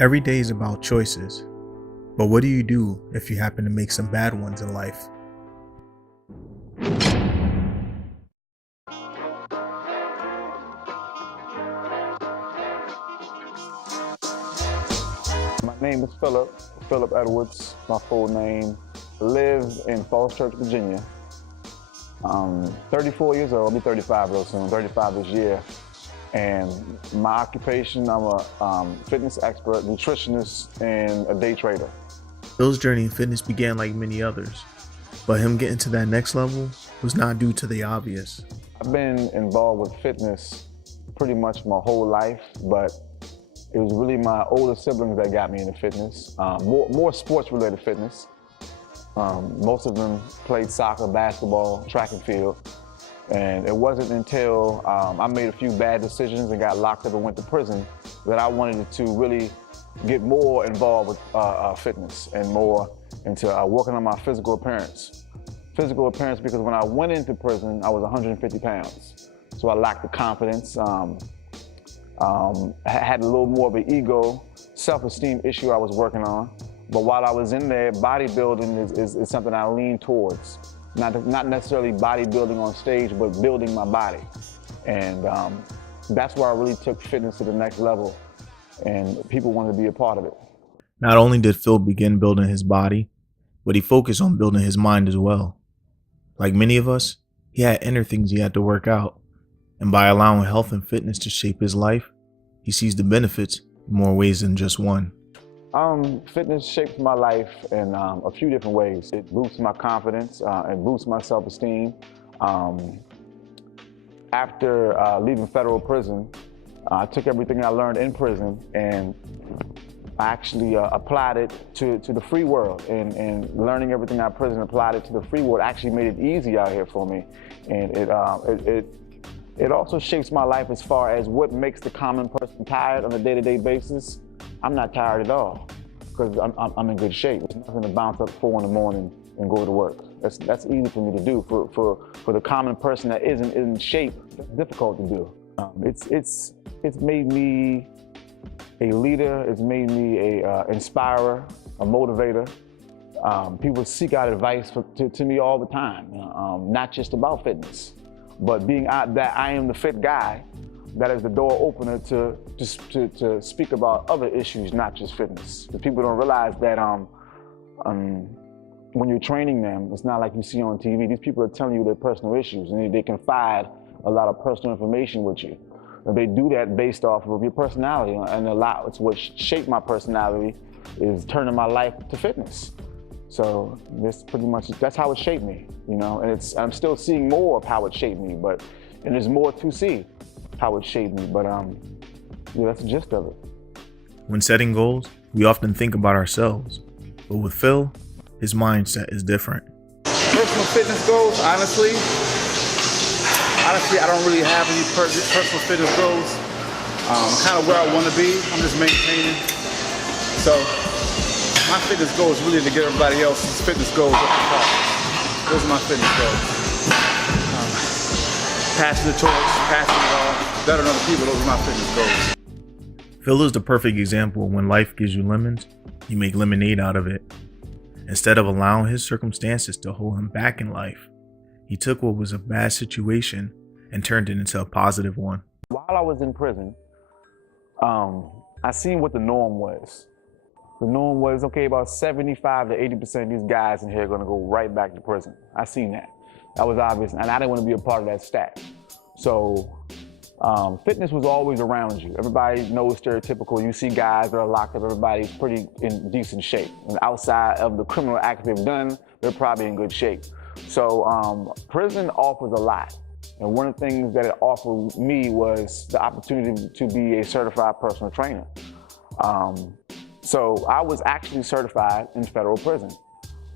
Every day is about choices, but what do you do if you happen to make some bad ones in life? My name is Philip Edwards, my full name. Live in Falls Church, Virginia. I'm 34 years old, I'll be 35 real soon, 35 this year. And my occupation, I'm a fitness expert, nutritionist, and a day trader. Phil's journey in fitness began like many others, but him getting to that next level was not due to the obvious. I've been involved with fitness pretty much my whole life, but it was really my older siblings that got me into fitness, more sports-related fitness. Most of them played soccer, basketball, track and field. And it wasn't until I made a few bad decisions and got locked up and went to prison that I wanted to really get more involved with fitness and more into working on my physical appearance. Physical appearance because when I went into prison, I was 150 pounds. So I lacked the confidence, had a little more of an ego, self-esteem issue I was working on. But while I was in there, bodybuilding is something I lean towards. Not necessarily bodybuilding on stage, but building my body. And that's where I really took fitness to the next level, and people wanted to be a part of it. Not only did Phil begin building his body, but he focused on building his mind as well. Like many of us, he had inner things he had to work out, and by allowing health and fitness to shape his life, he sees the benefits in more ways than just one. Fitness shapes my life in a few different ways. It boosts my confidence, it boosts my self-esteem. After leaving federal prison, I took everything I learned in prison and I actually applied it to the free world. And learning everything out of prison, applied it to the free world, actually made it easy out here for me. And it also shapes my life as far as what makes the common person tired on a day-to-day basis. I'm not tired at all because I'm in good shape. It's nothing to bounce up 4 in the morning and go to work. That's easy for me to do. For the common person that isn't in shape, it's difficult to do. It's made me a leader. It's made me a inspirer, a motivator. People seek out advice to me all the time, not just about fitness, but being out that I am the fit guy. That is the door opener to speak about other issues, not just fitness. Because people don't realize that when you're training them, it's not like you see on TV. These people are telling you their personal issues, and they confide a lot of personal information with you. And they do that based off of your personality, and it's what shaped my personality is turning my life to fitness. So that's how it shaped me, you know. And I'm still seeing more of how it shaped me, and there's more to see how it shaped me, but yeah, that's the gist of it. When setting goals, we often think about ourselves, but with Phil, his mindset is different. Personal fitness goals, honestly, I don't really have any personal fitness goals. Kind of where I want to be, I'm just maintaining. So my fitness goal is really to get everybody else's fitness goals up to par. Those are my fitness goals. Passing the torch, passing it on, better than other people, those are my fitness goals. Phil is the perfect example of when life gives you lemons, you make lemonade out of it. Instead of allowing his circumstances to hold him back in life, he took what was a bad situation and turned it into a positive one. While I was in prison, I seen what the norm was. The norm was, okay, about 75 to 80% of these guys in here are gonna go right back to prison. I seen that. That was obvious, and I didn't want to be a part of that stack. So fitness was always around you. Everybody knows stereotypical. You see guys that are locked up, everybody's pretty in decent shape. And outside of the criminal acts they've done, they're probably in good shape. So prison offers a lot. And one of the things that it offered me was the opportunity to be a certified personal trainer. So I was actually certified in federal prison.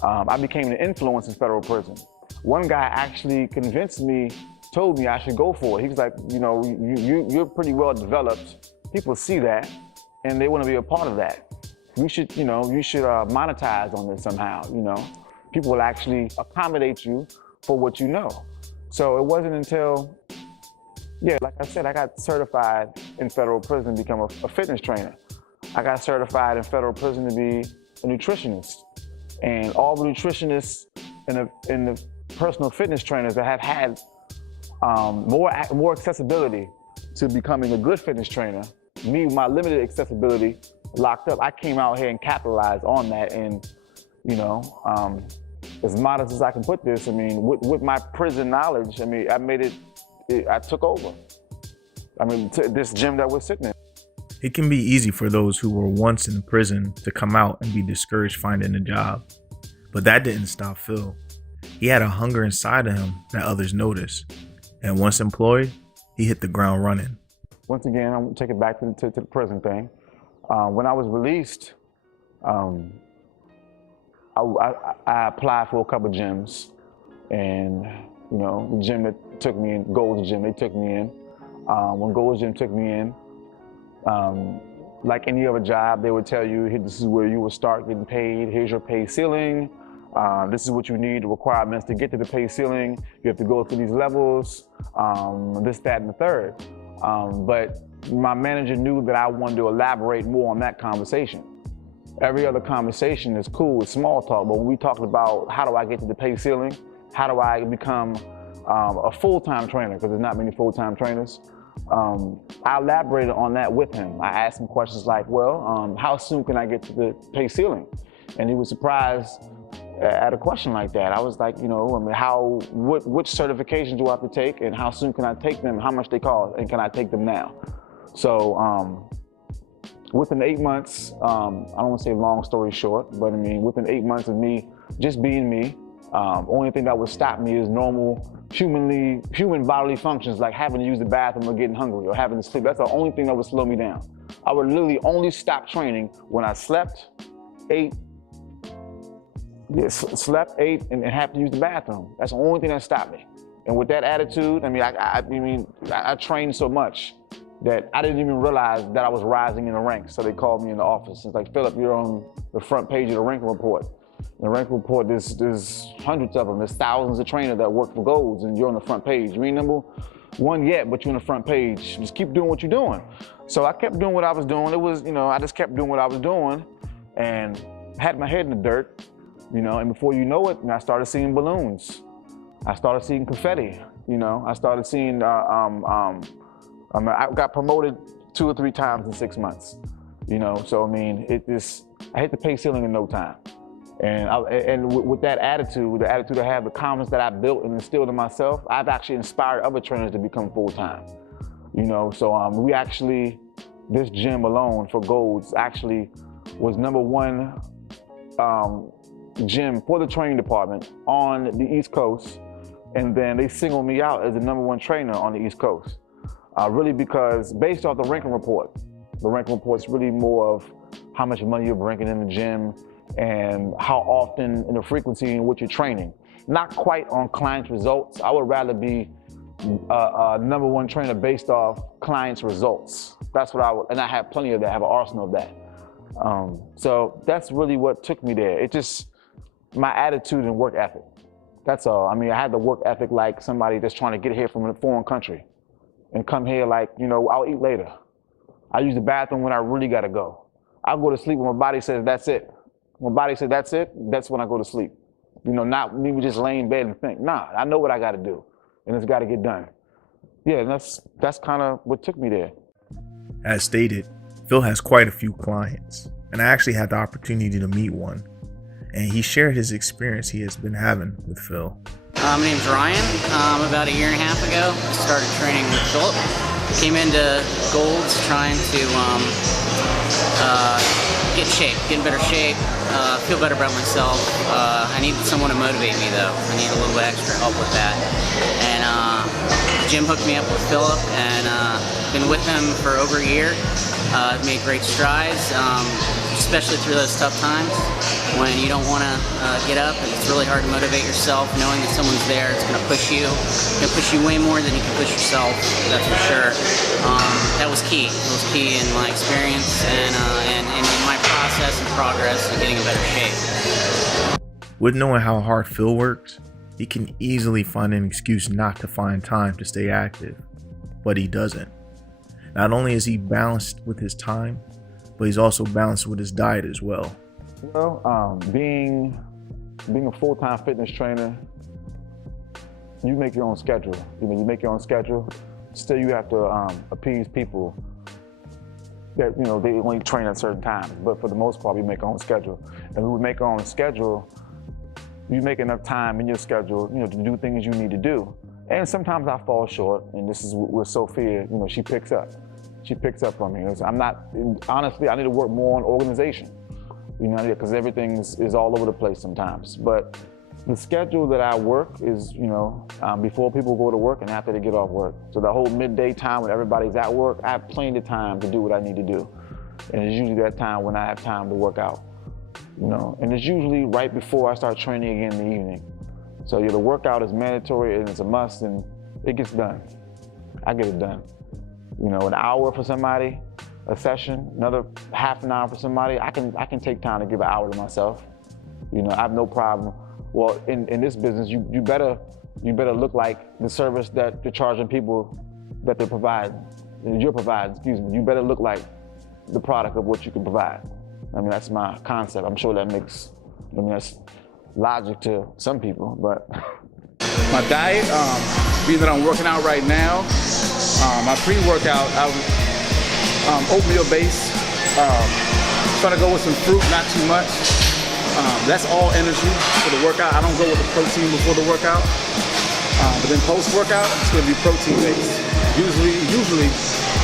I became an influence in federal prison. One guy actually convinced me, told me I should go for it. He was like, you know, you're pretty well developed. People see that, and they want to be a part of that. You should monetize on this somehow, you know. People will actually accommodate you for what you know. So it wasn't until, like I said, I got certified in federal prison to become a fitness trainer. I got certified in federal prison to be a nutritionist. And all the nutritionists and the personal fitness trainers that have had more accessibility to becoming a good fitness trainer, me, my limited accessibility locked up, I came out here and capitalized on that. And, you know, as modest as I can put this, I mean, with my prison knowledge, I mean, I took over. I mean, this gym that we're sitting in. It can be easy for those who were once in prison to come out and be discouraged finding a job. But that didn't stop Phil. He had a hunger inside of him that others noticed. And once employed, he hit the ground running. Once again, I'm gonna take it back to the prison thing. When I was released, I applied for a couple of gyms. And, you know, the gym that took me in, Gold's Gym, they took me in. When Gold's Gym took me in, like any other job, they would tell you, this is where you will start getting paid. Here's your pay ceiling. This is what you need, the requirements to get to the pay ceiling. You have to go through these levels, this, that, and the third. But my manager knew that I wanted to elaborate more on that conversation. Every other conversation is cool, it's small talk, but when we talked about how do I get to the pay ceiling, how do I become a full-time trainer, because there's not many full-time trainers, I elaborated on that with him. I asked him questions like, well, how soon can I get to the pay ceiling? And he was surprised at a question like that. I was like, you know, I mean, which certifications do I have to take, and how soon can I take them, how much they cost, and can I take them now? So within 8 months, I don't want to say long story short, but I mean, within 8 months of me just being me, only thing that would stop me is normal human bodily functions, like having to use the bathroom or getting hungry or having to sleep. That's the only thing that would slow me down. I would literally only stop training when I slept, ate, and have to use the bathroom. That's the only thing that stopped me. And with that attitude, I mean, I trained so much that I didn't even realize that I was rising in the ranks. So they called me in the office. It's like, Philip, you're on the front page of the ranking report. In the ranking report, there's hundreds of them. There's thousands of trainers that work for Golds, and you're on the front page. You ain't number one yet, but you're on the front page. Just keep doing what you're doing. So I kept doing what I was doing. It was, you know, I just kept doing what I was doing and had my head in the dirt, you know, and before you know it, I started seeing balloons. I started seeing confetti, you know. I started seeing, I got promoted 2 or 3 times in 6 months, you know. So, I mean, I hit the pay ceiling in no time. And with that attitude, the attitude I have, the confidence that I built and instilled in myself, I've actually inspired other trainers to become full-time. You know, so we actually, this gym alone for Golds actually was #1 gym for the training department on the East Coast. And then they singled me out as the #1 trainer on the East Coast. Really because based off the ranking report is really more of how much money you're bringing in the gym and how often and the frequency in which you're training. Not quite on clients' results. I would rather be a #1 trainer based off clients' results. That's what I would, and I have plenty of that, I have an arsenal of that. So that's really what took me there. It just, my attitude and work ethic. That's all. I mean, I had the work ethic like somebody that's trying to get here from a foreign country and come here like, you know, I'll eat later. I use the bathroom when I really gotta go. I go to sleep when my body says that's it. When my body says that's it, that's when I go to sleep. You know, not me just lay in bed and think. Nah, I know what I gotta do, and it's gotta get done. Yeah, and that's kind of what took me there. As stated, Phil has quite a few clients, and I actually had the opportunity to meet one. And he shared his experience he has been having with Phil. My name's Ryan. About 1.5 years ago, I started training with Philip. Came into Golds trying to get in shape, get in better shape, feel better about myself. I needed someone to motivate me though. I needed a little bit extra help with that. And Jim hooked me up with Philip, and been with him for over 1 year. I've made great strides, especially through those tough times when you don't want to get up, and it's really hard to motivate yourself, knowing that someone's there. It's going to push you. It's going to push you way more than you can push yourself, that's for sure. That was key. It was key in my experience and in my process and progress in getting in better shape. With knowing how hard Phil works, he can easily find an excuse not to find time to stay active, but he doesn't. Not only is he balanced with his time, but he's also balanced with his diet as well. Well, being a full-time fitness trainer, you make your own schedule. You make your own schedule. Still, you have to appease people that, they only train at certain times. But for the most part, we make our own schedule. And when we make our own schedule, you make enough time in your schedule, to do things you need to do. And sometimes I fall short, and this is where Sophia, she picks up. She picks up on me. Honestly, I need to work more on organization, because everything is all over the place sometimes. But the schedule that I work is, before people go to work and after they get off work. So the whole midday time when everybody's at work, I have plenty of time to do what I need to do. And it's usually that time when I have time to work out, And it's usually right before I start training again in the evening. So the workout is mandatory and it's a must, and it gets done. I get it done. An hour for somebody, a session, another half an hour for somebody. I can take time to give an hour to myself. I have no problem. Well, in this business, you better look like the service that you're charging people that you're providing. You better look like the product of what you can provide. That's my concept. I'm sure that's logic to some people, but. My diet, being that I'm working out right now, my pre-workout, oatmeal base, try to go with some fruit, not too much. That's all energy for the workout. I don't go with the protein before the workout. But then post-workout, it's gonna be protein based. Usually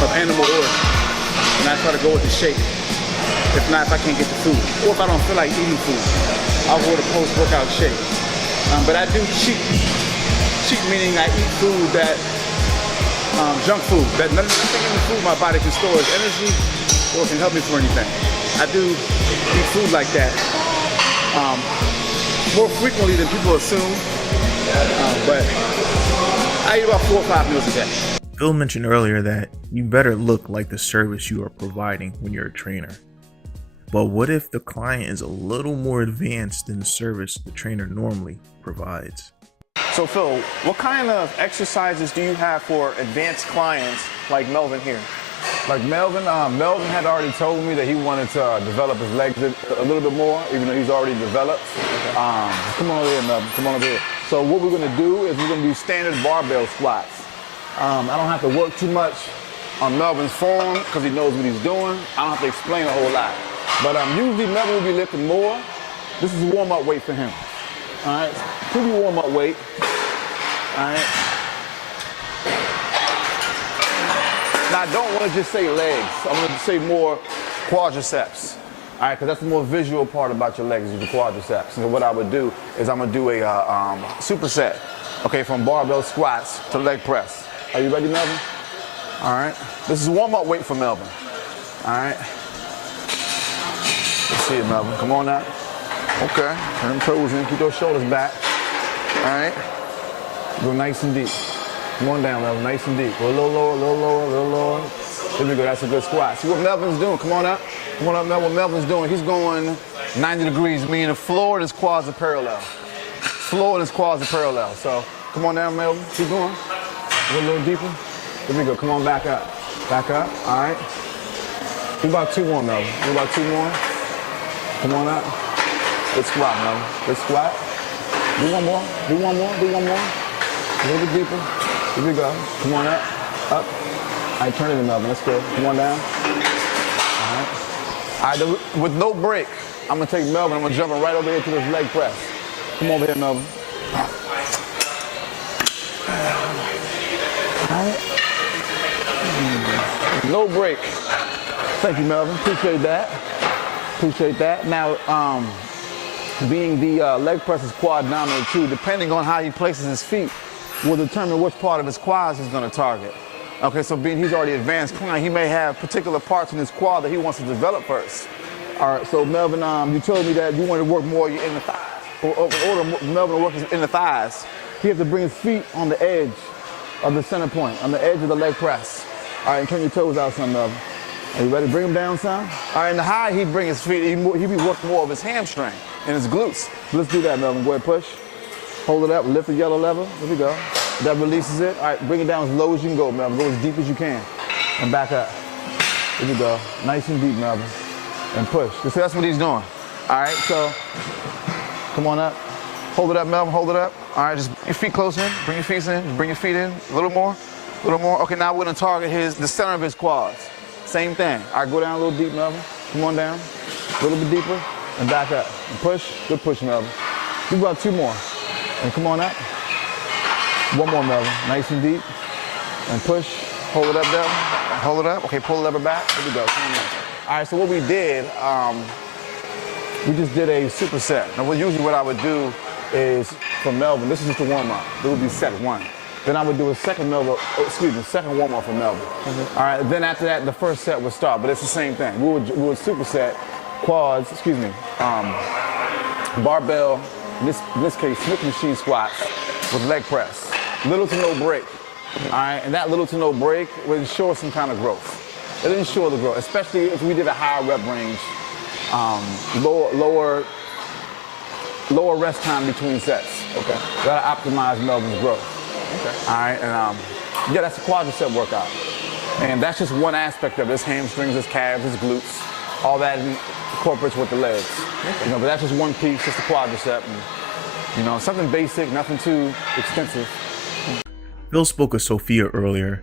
of animal origin. And I try to go with the shake. If not, if I can't get the food. Or if I don't feel like eating food, I'll go with a post-workout shake. But I do cheat. Cheat meaning I eat food that, junk food, that nothing in the food my body can store as energy or can help me for anything. I do eat food like that. More frequently than people assume, but I eat about 4 or 5 meals a day. Phil mentioned earlier that you better look like the service you are providing when you're a trainer. But what if the client is a little more advanced than the service the trainer normally provides? So Phil, what kind of exercises do you have for advanced clients like Melvin here? Like Melvin had already told me that he wanted to develop his legs a little bit more, even though he's already developed. Okay. Come on over here, Melvin. Come on over here. So what we're going to do is we're going to do standard barbell squats. I don't have to work too much on Melvin's form because he knows what he's doing. I don't have to explain a whole lot. But usually Melvin will be lifting more. This is a warm-up weight for him. All right, pretty warm-up weight. All right. Now, I don't want to just say legs. I want to say more quadriceps. All right, because that's the more visual part about your legs is your quadriceps. So what I would do is I'm going to do a superset, okay, from barbell squats to leg press. Are you ready, Melvin? All right. This is warm-up weight for Melvin. All right. Let's see it, Melvin. Come on now. Okay. Turn them toes in. Keep those shoulders back. All right. Go nice and deep. Come on down, Melvin. Nice and deep. Go a little lower, a little lower, a little lower. There we go. That's a good squat. See what Melvin's doing. Come on up. Come on up, Melvin. What Melvin's doing, he's going 90 degrees, meaning the floor and his quads are parallel. Floor and his quads are parallel. So come on down, Melvin. Keep going. Go a little deeper. There we go. Come on back up. Back up. All right. Do about 2 more, Melvin. Do about 2 more. Come on up. Good squat, Melvin. Good squat. Do one more. Do one more. Do one more. A little bit deeper. Here we go. Come on up. Up. All right, turn it in, Melvin. Let's go. Come on down. All right, with no break, I'm going to take Melvin. I'm going to jump him right over here to this leg press. Come over here, Melvin. All right. No break. Thank you, Melvin. Appreciate that. Appreciate that. Now, being the leg press is quad dominant too, depending on how he places his feet will determine which part of his quads he's going to target. Okay, so being he's already advanced client, he may have particular parts in his quad that he wants to develop first. All right, so Melvin, you told me that you wanted to work more in the thighs. In order Melvin to work in the thighs, he has to bring his feet on the edge of the center point, on the edge of the leg press. All right, and turn your toes out some, Melvin. Are you ready to bring him down some? All right, in the high, he'd bring his feet, he'd be working more of his hamstring and his glutes. So let's do that, Melvin. Go ahead, push. Hold it up, lift the yellow lever. There we go. That releases it. All right, bring it down as low as you can go, Melvin. Go as deep as you can. And back up. Here we go. Nice and deep, Melvin. And push. You see, that's what he's doing. All right, so come on up. Hold it up, Melvin, hold it up. All right, just bring your feet close in. Bring your feet in, bring your feet in. A little more, a little more. Okay, now we're gonna target the center of his quads. Same thing. All right, go down a little deep, Melvin. Come on down. A little bit deeper and back up. And push. Good push, Melvin. Do about 2 more. And come on up. 1 more, Melvin. Nice and deep. And push. Hold it up, Melvin. Hold it up. Okay, pull the lever back. Here we go. Come on. All right, so what we did, we just did a superset. Now, usually what I would do is, for Melvin, this is just a warm-up. It would be set 1. Then I would do a second second warm-up for Melvin. All right, then after that, the first set would start, but it's the same thing. We would superset quads, barbell, in this case, Smith machine squats with leg press. Little to no break. All right, and that little to no break would ensure some kind of growth. It ensure the growth, especially if we did a higher rep range, lower rest time between sets. Okay. That'll optimize Melvin's growth. Okay. All right, and yeah, that's a quadricep workout. And that's just one aspect of it. His hamstrings, his calves, his glutes, all that incorporates with the legs. Okay. But that's just one piece, just a quadricep. And, something basic, nothing too extensive. Phil spoke of Sophia earlier,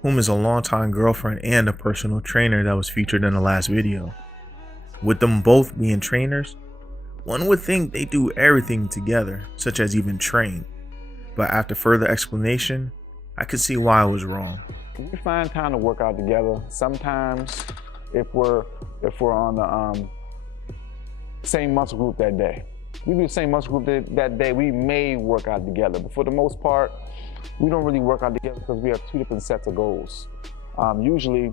whom is a longtime girlfriend and a personal trainer that was featured in the last video. With them both being trainers, one would think they do everything together, such as even train. But after further explanation, I could see why I was wrong. We find time to work out together. Sometimes, if we're on the same muscle group that day, we do the same muscle group that day, we may work out together. But for the most part, we don't really work out together because we have 2 different sets of goals. Usually,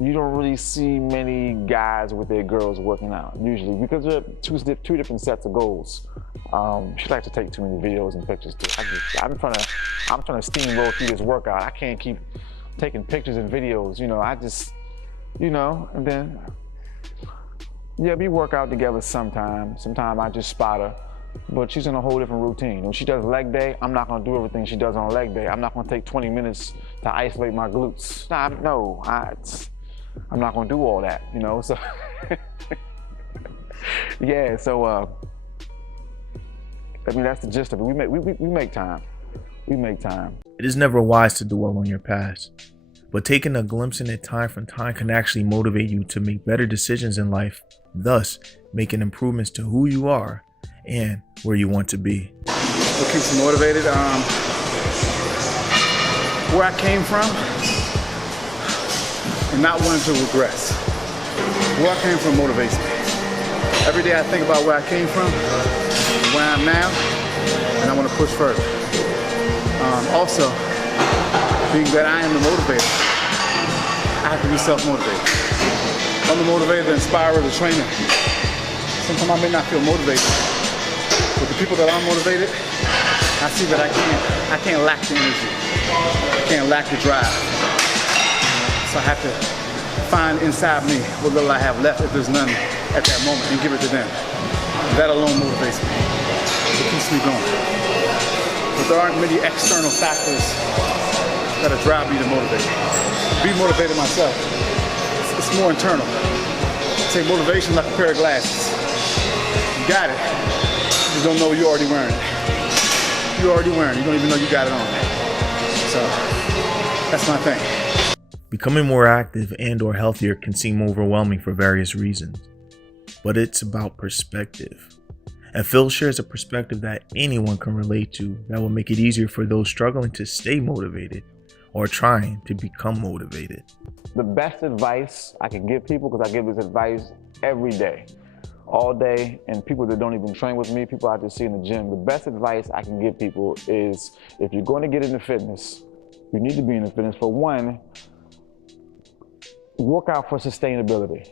you don't really see many guys with their girls working out, usually, because they're 2 different sets of goals. She likes to take too many videos and pictures too. I'm trying to steamroll through this workout. I can't keep taking pictures and videos, and then, yeah, we work out together sometimes. Sometimes I just spot her, but she's in a whole different routine. When she does leg day, I'm not gonna do everything she does on leg day. I'm not gonna take 20 minutes to isolate my glutes. I'm not gonna do all that, so. Yeah, so, that's the gist of it. We make time. We make time. It is never wise to dwell on your past, but taking a glimpse in it time from time can actually motivate you to make better decisions in life, thus making improvements to who you are and where you want to be. What keeps me motivated? Where I came from and not wanting to regress. Where I came from motivates me. Every day I think about where I came from, where I am now, and I want to push further. Also, being that I am the motivator, I have to be self-motivated. I'm the motivator, the inspirer, the trainer. Sometimes I may not feel motivated, but the people that are motivated, I see that I can't lack the energy. I can't lack the drive. So I have to find inside me what little I have left, if there's none at that moment, and give it to them. That alone motivates me. It keeps me going. But there aren't many external factors that drive me to motivate. Be motivated myself. It's more internal. Take motivation like a pair of glasses. You got it. You just don't know you're already wearing it. You're already wearing it. You don't even know you got it on. So that's my thing. Becoming more active and/or healthier can seem overwhelming for various reasons, but it's about perspective. And Phil shares a perspective that anyone can relate to that will make it easier for those struggling to stay motivated or trying to become motivated. The best advice I can give people, because I give this advice every day, all day, and people that don't even train with me, people I just see in the gym, the best advice I can give people is, if you're going to get into fitness, you need to be into fitness. For one, work out for sustainability.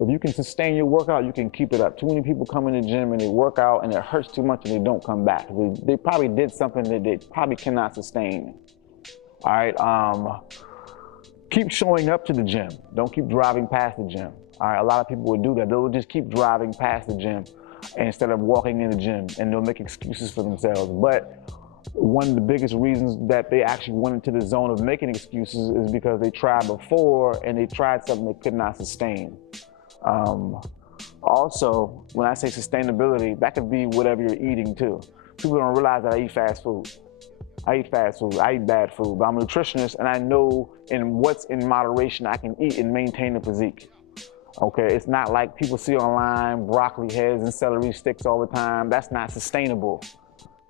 If you can sustain your workout, you can keep it up. Too many people come in the gym and they work out and it hurts too much and they don't come back. They probably did something that they probably cannot sustain. All right, keep showing up to the gym. Don't keep driving past the gym. All right, a lot of people will do that. They'll just keep driving past the gym instead of walking in the gym, and they'll make excuses for themselves. But one of the biggest reasons that they actually went into the zone of making excuses is because they tried before and they tried something they could not sustain. Also, when I say sustainability, that could be whatever you're eating too. People don't realize that I eat fast food. I eat fast food, I eat bad food, but I'm a nutritionist and I know in what's in moderation I can eat and maintain a physique. Okay, it's not like people see online broccoli heads and celery sticks all the time. That's not sustainable.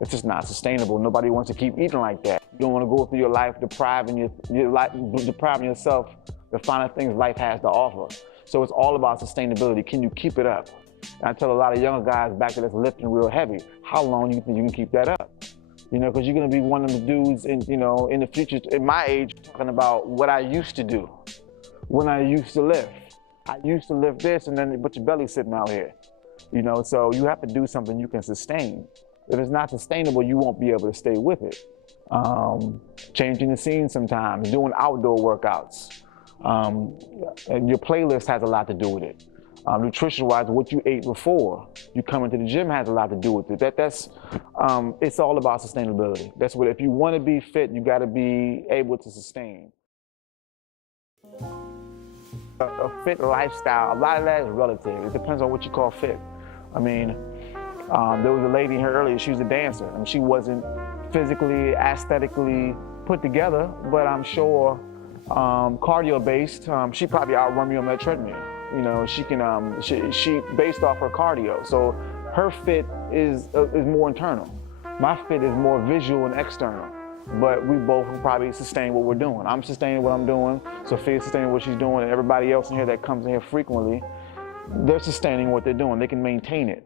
It's just not sustainable. Nobody wants to keep eating like that. You don't want to go through your life depriving yourself the finer things life has to offer. So it's all about sustainability. Can you keep it up? And I tell a lot of younger guys back there that's lifting real heavy, how long do you think you can keep that up? You know, because you're going to be one of the dudes in, you know, in the future, in my age, talking about what I used to do, when I used to lift. I used to lift this and then but your belly's sitting out here. You know, so you have to do something you can sustain. If it's not sustainable, you won't be able to stay with it. Changing the scene sometimes, doing outdoor workouts. And your playlist has a lot to do with it. Nutrition-wise, what you ate before you come into the gym has a lot to do with it. It's all about sustainability. That's what, if you want to be fit, you got to be able to sustain. A fit lifestyle, a lot of that is relative. It depends on what you call fit. I mean, there was a lady here earlier, she was a dancer, and she wasn't physically, aesthetically put together, but I'm sure cardio-based, she probably outrun me on that treadmill. You know, she can, she based off her cardio. So her fit is more internal. My fit is more visual and external. But we both will probably sustain what we're doing. I'm sustaining what I'm doing, Sophia's sustaining what she's doing, and everybody else in here that comes in here frequently, they're sustaining what they're doing. They can maintain it.